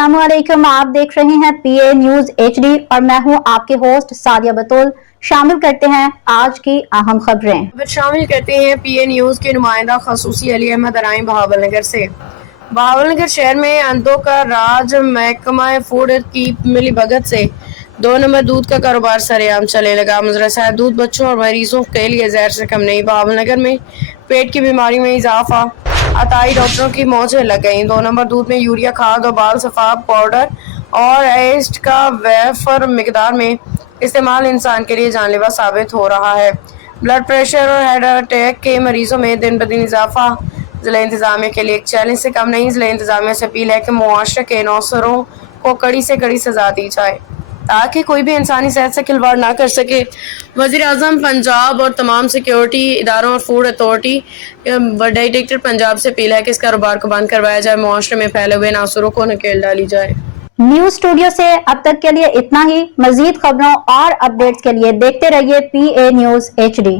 अस्सलामुअलैकुम, आप देख रहे हैं पीए न्यूज एचडी और मैं हूं आपके होस्ट सादिया बतूल। शामिल करते हैं आज की अहम खबरें। शामिल करते हैं पीए न्यूज के नुमाइंदा खसूसी अली अहमद अराई बहावलनगर से। बहावलनगर शहर में अंधों का राज महकमा फूड की मिली भगत से 2 नंबर दूध का कारोबार सरेआम चलने लगा। मुजरसा दूध बच्चों और मरीजों के लिए जहर से कम नहीं। बहावलनगर में पेट की बीमारी में इजाफा, अताई डॉक्टरों की मौजें लग गई। 2 नंबर दूध में यूरिया खाद और बाल सफा पाउडर और एस्ट का वेफर मिकदार में इस्तेमाल इंसान के लिए जानलेवा साबित हो रहा है। ब्लड प्रेशर और हार्ट अटैक के मरीजों में दिन ब दिन इजाफा ज़िला इंतजामिया के लिए एक चैलेंज से कम नहीं। ज़िला इंतजामिया से अपील है कि मुआशरे के नौसरों को कड़ी से कड़ी सजा दी जाए ताकि कोई भी इंसानी सेहत से खिलवाड़ ना कर सके। वज़ीर आज़म पंजाब और तमाम सिक्योरिटी इदारों और फूड अथॉरिटी डायरेक्टर पंजाब से अपील है कि इस कारोबार को बंद करवाया जाए, मुआशरे में फैले हुए नासुरों को नकेल डाली जाए। न्यूज स्टूडियो से अब तक के लिए इतना ही। मजीद खबरों और अपडेट्स के लिए देखते रहिए पीए न्यूज एचडी।